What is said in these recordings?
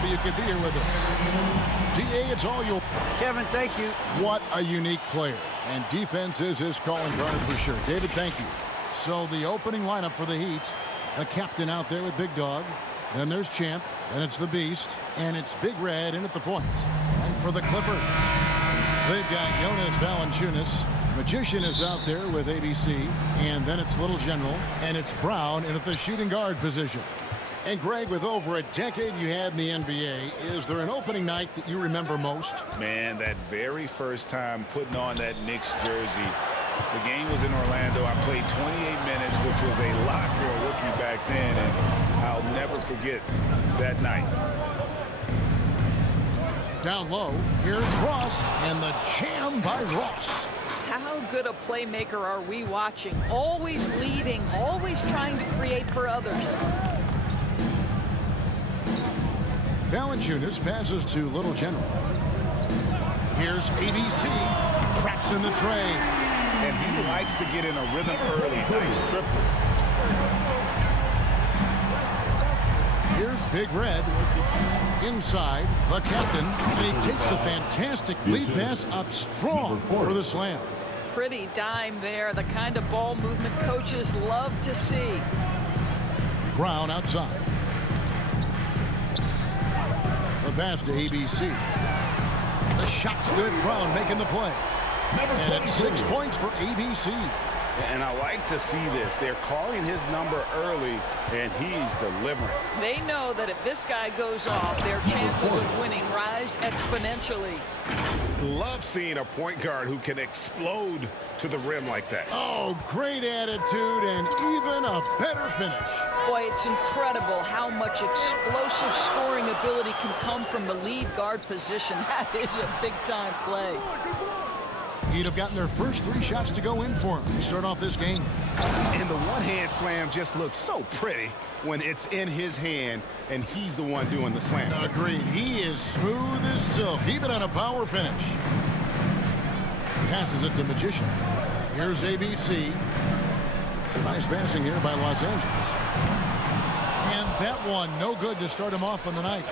happy you could be here with us. GA, it's all you. Kevin, thank you. What a unique player. And defense is his calling card for sure. David, thank you. So the opening lineup for the Heat. The captain out there with Big Dog. Then there's Champ. Then it's the Beast. And it's Big Red in at the point. And for the Clippers, they've got Jonas Valanciunas. Magician is out there with ABC. And then it's Little General. And it's Brown in at the shooting guard position. And Greg, with over a decade you had in the NBA, is there an opening night that you remember most? Man, that very first time putting on that Knicks jersey. The game was in Orlando. I played 28 minutes, which was a lot for a rookie back then, and I'll never forget that night. Down low, here's Ross, and the jam by Ross. How good a playmaker are we watching? Always leading, always trying to create for others. Valanciunas passes to Little General. Here's ABC. Traps in the tray. And he likes to get in a rhythm early. Nice triple. Here's Big Red. Inside, the captain. And he takes the fantastic lead pass up strong for the slam. Pretty dime there. The kind of ball movement coaches love to see. Brown outside. The pass to ABC. The shot's good. Brown making the play. And it's 6 points for ABC. And I like to see this. They're calling his number early, and he's delivering. They know that if this guy goes off, their chances of winning rise exponentially. Love seeing a point guard who can explode to the rim like that. Oh, great attitude and even a better finish. Boy, it's incredible how much explosive scoring ability can come from the lead guard position. That is a big-time play. He'd have gotten their first 3 shots to go in for him to start off this game. And the one-hand slam just looks so pretty when it's in his hand and he's the one doing the slam. Agreed. He is smooth as silk, even on a power finish. Passes it to Magician. Here's ABC. Nice passing here by Los Angeles. And that one, no good to start him off on the night.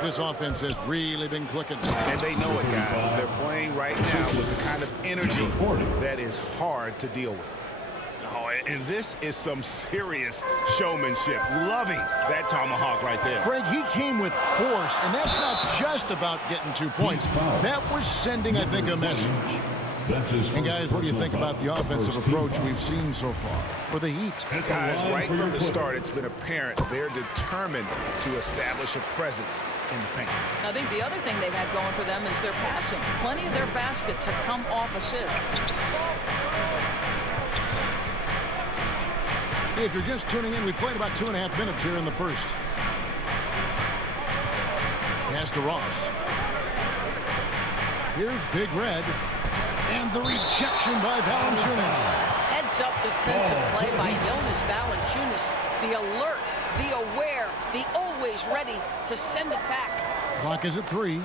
This offense has really been clicking. And they know it, guys. They're playing right now with the kind of energy that is hard to deal with. Oh, and this is some serious showmanship. Loving that tomahawk right there. Greg, he came with force, and that's not just about getting 2 points. That was sending, I think, a message. And guys, what do you think about the offensive approach we've seen so far for the Heat? Guys, right from the start, it's been apparent they're determined to establish a presence in the paint. I think the other thing they've had going for them is their passing. Plenty of their baskets have come off assists. If you're just tuning in, we played about 2.5 minutes here in the first. Pass to Ross. Here's Big Red. And the rejection by Valanciunas. Heads-up defensive play by Jonas Valanciunas. The alert, the aware, the always ready to send it back. Clock is at 3.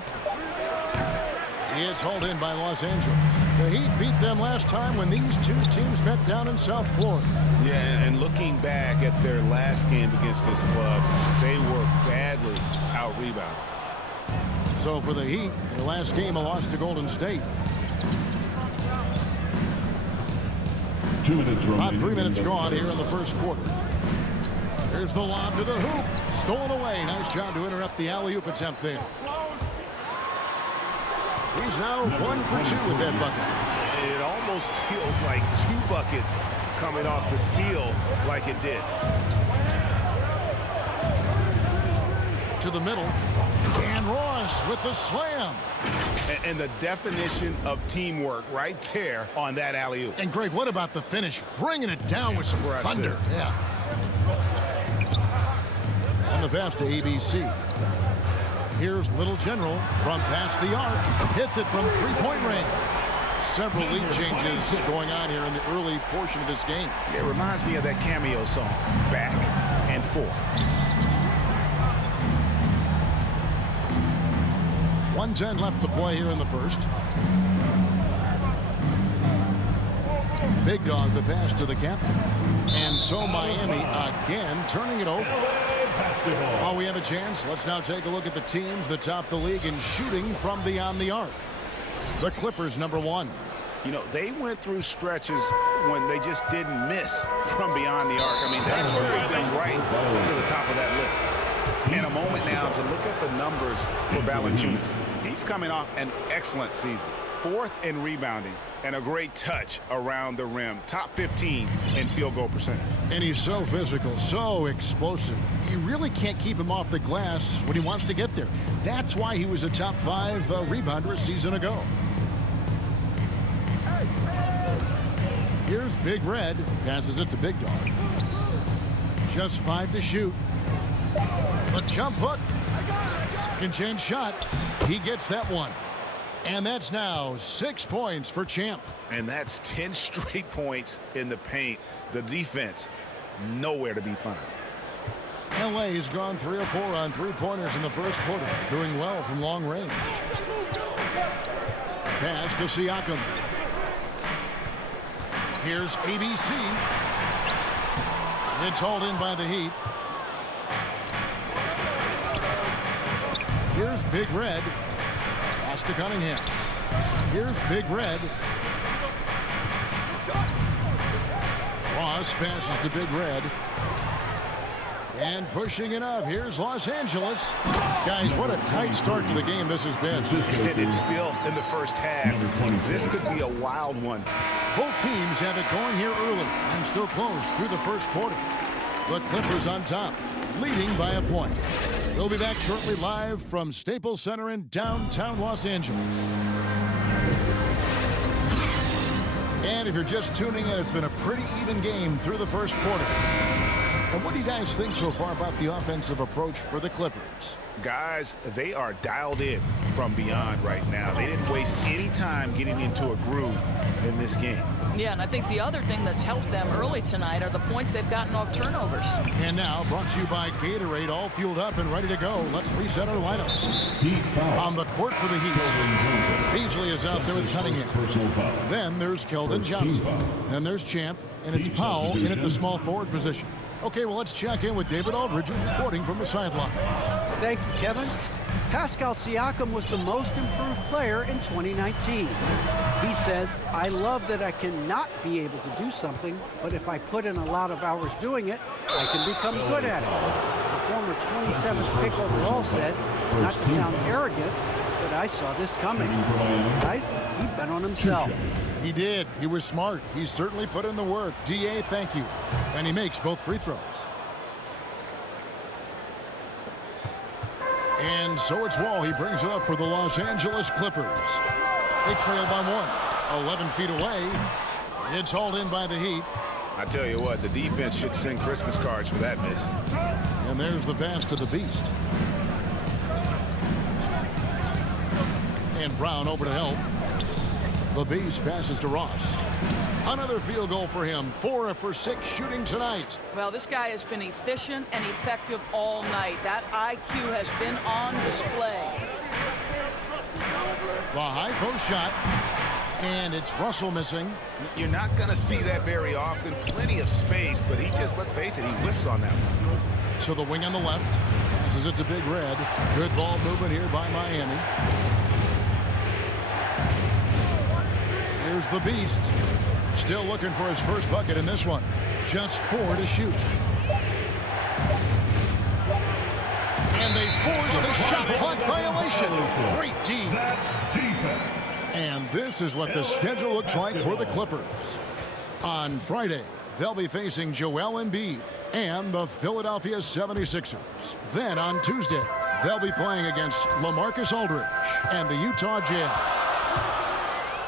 It's hauled in by Los Angeles. The Heat beat them last time when these two teams met down in South Florida. Yeah, and looking back at their last game against this club, they were badly out-rebounded. So for the Heat, their last game, a loss to Golden State. About 3 minutes gone here in the first quarter. Here's the lob to the hoop. Stolen away. Nice job to interrupt the alley-oop attempt there. He's now 1 for 2 with that bucket. It almost feels like 2 buckets coming off the steal like it did. To the middle. And Ross with the slam. And the definition of teamwork right there on that alley-oop. And Greg, what about the finish? Bringing it down with some thunder. Yeah. And the pass to ABC. Here's Little General from past the arc. Hits it from 3-point range. Several lead changes going on here in the early portion of this game. It reminds me of that cameo song, Back and Forth. 1:10 left to play here in the first. Big Dog the pass to the captain. And so Miami again turning it over. While we have a chance, let's now take a look at the teams that top the league in shooting from beyond the arc. The Clippers, number 1. You know, they went through stretches when they just didn't miss from beyond the arc. I mean, that carried them right to the top of that list. In a moment now to look at the numbers for Valanciunas. He's coming off an excellent season. 4th in rebounding and a great touch around the rim. Top 15 in field goal percentage. And he's so physical, so explosive. You really can't keep him off the glass when he wants to get there. That's why he was a top 5 rebounder a season ago. Here's Big Red. Passes it to Big Dog. Just 5 to shoot. The jump hook. Second chance shot. He gets that one. And that's now 6 points for Champ. And that's 10 straight points in the paint. The defense, nowhere to be found. LA has gone 3 of 4 on 3-pointers in the first quarter. Doing well from long range. Pass to Siakam. Here's ABC. It's hauled in by the Heat. Here's Big Red. Pass to Cunningham. Here's Big Red. Ross passes to Big Red. And pushing it up. Here's Los Angeles. Guys, what a tight start to the game this has been. It's still in the first half. This could be a wild one. Both teams have it going here early and still close through the first quarter. The Clippers on top, leading by a point. We'll be back shortly live from Staples Center in downtown Los Angeles. And if you're just tuning in, it's been a pretty even game through the first quarter. And what do you guys think so far about the offensive approach for the Clippers? Guys, they are dialed in from beyond right now. They didn't waste any time getting into a groove in this game. Yeah, and I think the other thing that's helped them early tonight are the points they've gotten off turnovers. And now, brought to you by Gatorade, all fueled up and ready to go. Let's reset our lineups. On the court for the Heat, Beasley is out there with Cunningham. Then there's Keldon Johnson. Then there's Champ, and it's Powell in at the small forward position. Okay, well, let's check in with David Aldridge, who's reporting from the sideline. Thank you, Kevin. Pascal Siakam was the most improved player in 2019. He says, I love that I cannot be able to do something, but if I put in a lot of hours doing it, I can become good at it. The former 27th pick overall said, not to sound arrogant, but I saw this coming. Guys, he bet on himself. He did. He was smart. He certainly put in the work. D.A., thank you. And he makes both free throws. And so it's Wall. He brings it up for the Los Angeles Clippers. They trail by 1. 11 feet away. It's hauled in by the Heat. I tell you what, the defense should send Christmas cards for that miss. And there's the pass to the Beast. And Brown over to help. The Beast passes to Ross. Another field goal for him. 4 for 6 shooting tonight. Well, this guy has been efficient and effective all night. That IQ has been on display. The high post shot. And it's Russell missing. You're not going to see that very often. Plenty of space, but he just, let's face it, he whiffs on that one. To the wing on the left. Passes it to Big Red. Good ball movement here by Miami. Here's the Beast. Still looking for his first bucket in this one. Just 4 to shoot. And they force the shot clock violation. Great D. And this is what the schedule looks like for the Clippers. On Friday, they'll be facing Joel Embiid and the Philadelphia 76ers. Then on Tuesday, they'll be playing against LaMarcus Aldridge and the Utah Jazz.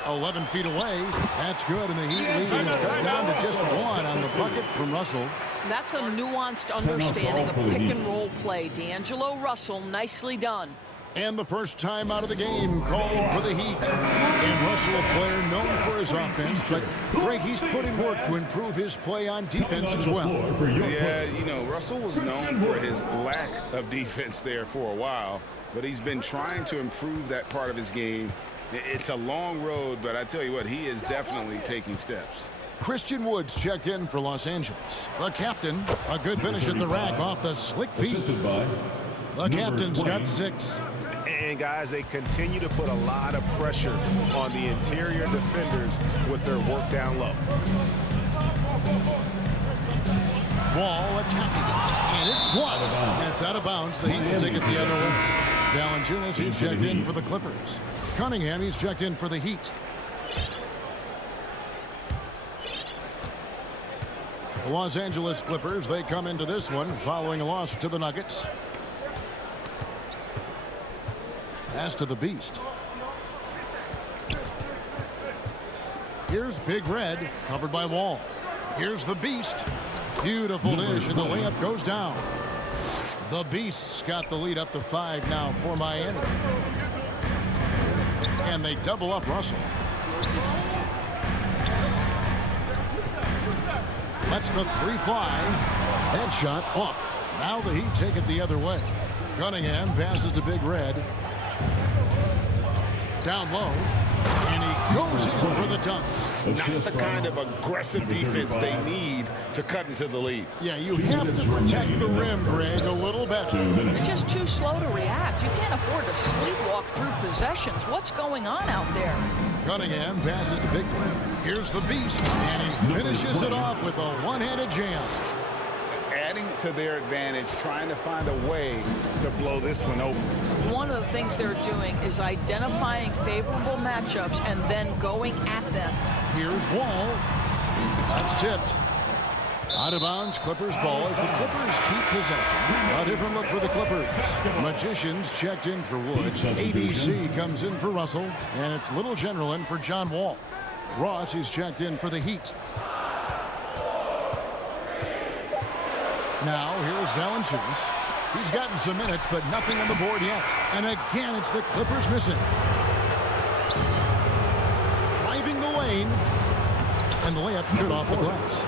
11 feet away. That's good, and the Heat lead is cut down to just 1 on the bucket from Russell. That's a nuanced understanding of pick-and-roll play. D'Angelo Russell, nicely done. And the first time out of the game called for the Heat. And Russell, a player known for his offense, but Greg, he's putting work to improve his play on defense as well. Yeah, you know, Russell was known for his lack of defense there for a while, but he's been trying to improve that part of his game. It's a long road, but I tell you what, he is definitely taking steps. Christian Woods checked in for Los Angeles. The captain, a good finish at the rack off the slick feet. The captain's got 6. And guys, they continue to put a lot of pressure on the interior defenders with their work down low. Ball attacking, and it's blocked, and it's out of bounds. The Heat will take it the other way. Valanciunas, he's checked in for the Clippers. Cunningham, he's checked in for the Heat. The Los Angeles Clippers, they come into this one following a loss to the Nuggets. Pass to the Beast. Here's Big Red, covered by Wall. Here's the Beast. Beautiful dish, and the layup goes down. The Beasts got the lead up to 5 now for Miami. And they double up Russell. Lets the 3 fly. Headshot off. Now the Heat take it the other way. Cunningham passes to Big Red. Down low. And he goes in for the dunk. Not the kind of aggressive defense they need to cut into the lead. Yeah, you have to protect the rim, Greg, a little better. They're just too slow to react. You can't afford to sleepwalk through possessions. What's going on out there? Cunningham passes to Big Red. Here's the Beast, and he finishes it off with a one-handed jam. Adding to their advantage, trying to find a way to blow this one open. One of the things they're doing is identifying favorable matchups and then going at them. Here's Wall. That's tipped. Out of bounds, Clippers ball as the Clippers keep possession. A different look for the Clippers. Magicians checked in for Wood. ABC comes in for Russell. And it's Little General in for John Wall. Ross is checked in for the Heat. Now here's Valanciunas. He's gotten some minutes, but nothing on the board yet. And again, it's the Clippers missing. Driving the lane. And the layup's good off the glass.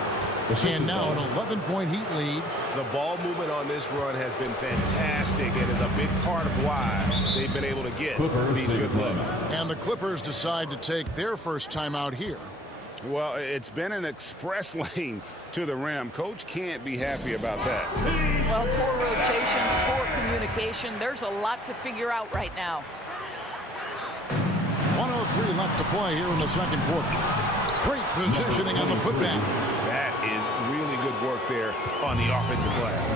And now an 11-point Heat lead. The ball movement on this run has been fantastic and is a big part of why they've been able to get these good looks. And the Clippers decide to take their first timeout here. Well, it's been an express lane to the rim. Coach can't be happy about that. Well, poor rotations, poor communication. There's a lot to figure out right now. 1:03 left to play here in the second quarter. Great positioning on the putback. That is really good work there on the offensive glass.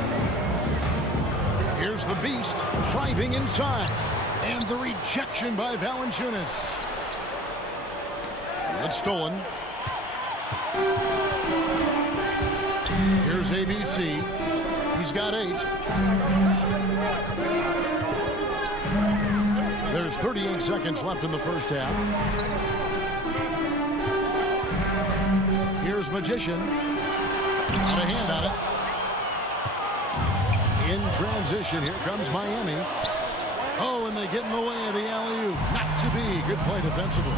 Here's the Beast driving inside. And the rejection by Valanciunas. It's stolen. Here's ABC. He's got 8. There's 38 seconds left in the first half. Here's Magician. Got a hand on it. In transition, here comes Miami. Oh, and they get in the way of the alley-oop. Not to be. Good play defensively.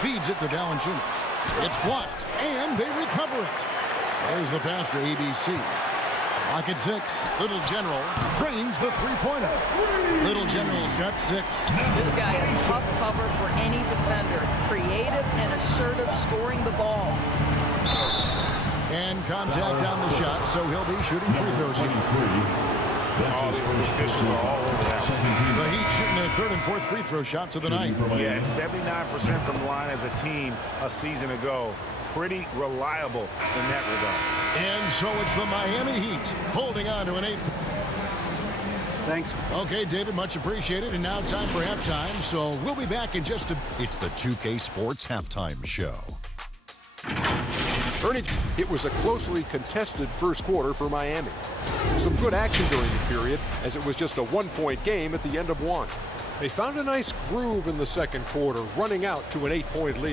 Feeds it to Valanciunas. It's blocked, and they recover it. There's the pass to ABC. Lock at 6. Little General drains the three-pointer. Little General's got 6. This guy a tough cover for any defender. Creative and assertive scoring the ball. And contact on the shot, so he'll be shooting free throws here. All the officials are all over that one. The Heat shooting their 3rd and 4th free throw shots of the night. Yeah, it's 79% from the line as a team a season ago. Pretty reliable in that regard. And so it's the Miami Heat holding on to an 8. Thanks. Okay, David, much appreciated. And now time for halftime, so we'll be back in just a... It's the 2K Sports Halftime Show. Ernie, it was a closely contested first quarter for Miami. Some good action during the period, as it was just a one-point game at the end of one. They found a nice groove in the second quarter, running out to an 8-point lead.